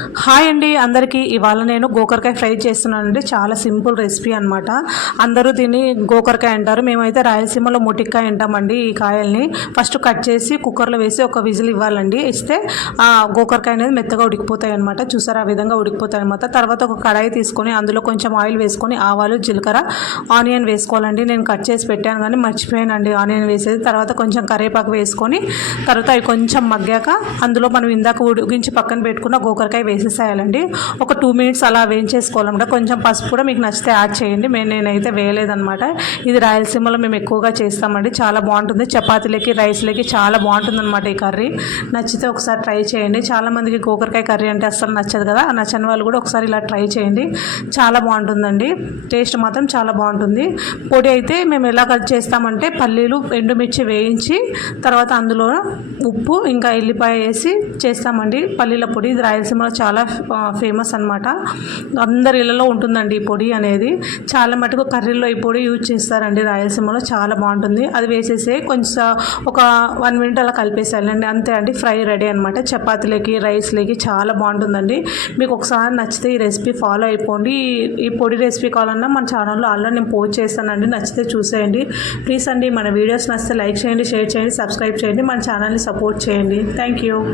Hi అండి అందరికీ. ఇవాళ నేను గోకరకాయ ఫ్రై చేస్తున్నానండి. చాలా సింపుల్ రెసిపీ అనమాట అందరూ దీన్ని గోకరకాయ అంటారు. మేమైతే రాయలసీమలో మొటిక్కాయ అంటామండి ఈ కాయల్ని. ఫస్ట్ కట్ చేసి కుక్కర్లో వేసి ఒక విజిల్ ఇవ్వాలండి. ఇస్తే ఆ గోకరకాయ అనేది మెత్తగా ఉడికిపోతాయి అనమాట చూసారా? ఆ విధంగా ఉడికిపోతాయి అనమాట తర్వాత ఒక కడాయి తీసుకొని అందులో కొంచెం ఆయిల్ వేసుకొని ఆవాలు జీలకర్ర ఆనియన్ వేసుకోవాలండి. నేను కట్ చేసి పెట్టాను కానీ మర్చిపోయానండి ఆనియన్ వేసేది. తర్వాత కొంచెం కరివేపాకు వేసుకొని తర్వాత అవి కొంచెం మగ్గాక అందులో మనం ఇందాక ఉడికించి పక్కన పెట్టుకున్న గోకరకాయ వేసేసేయాలండి. ఒక టూ మినిట్స్ అలా వేయించేసుకోవాలన్నమాట. కొంచెం పసుపు కూడా మీకు నచ్చితే యాడ్ చేయండి. మేము నేనైతే వేయలేదన్నమాట. ఇది రాయలసీమలో మేము ఎక్కువగా చేస్తామండి. చాలా బాగుంటుంది. చపాతీలకి రైస్లకి చాలా బాగుంటుంది అనమాట ఈ కర్రీ. నచ్చితే ఒకసారి ట్రై చేయండి. చాలామందికి గోకరకాయ కర్రీ అంటే అస్సలు నచ్చదు కదా. ఆ నచ్చని వాళ్ళు కూడా ఒకసారి ఇలా ట్రై చేయండి. చాలా బాగుంటుందండి. టేస్ట్ మాత్రం చాలా బాగుంటుంది. పొడి అయితే మేము ఎలా కట్ చేస్తామంటే పల్లీలు ఎండుమిర్చి వేయించి తర్వాత అందులో ఉప్పు ఇంకా ఎల్లిపాయ వేసి చేస్తామండి పల్లీల పొడి. ఇది రాయలసీమలో చాలా ఫేమస్ అనమాట అందరి ఇళ్ళలో ఉంటుందండి ఈ పొడి అనేది. చాలా మటుకు కర్రీలో ఈ పొడి యూజ్ చేస్తారండి రాయలసీమలో. చాలా బాగుంటుంది. అది వేసేసి కొంచెం ఒక వన్ మినిట్ అలా కలిపేసేయాలండి. అంతే అండి ఫ్రై రెడీ అనమాట చపాతీలకి రైస్లకి చాలా బాగుంటుందండి. మీకు ఒకసారి నచ్చితే ఈ రెసిపీ ఫాలో అయిపోండి. ఈ- పొడి రెసిపీ కావాలన్నా మన ఛానల్లో ఆల్రెడీ నేను పోస్ట్ చేస్తానండి. నచ్చితే చూసేయండి. ప్లీజ్ అండి మన వీడియోస్ నచ్చితే లైక్ చేయండి షేర్ చేయండి సబ్స్క్రైబ్ చేయండి. మన ఛానల్ని సపోర్ట్ చేయండి. Thank you.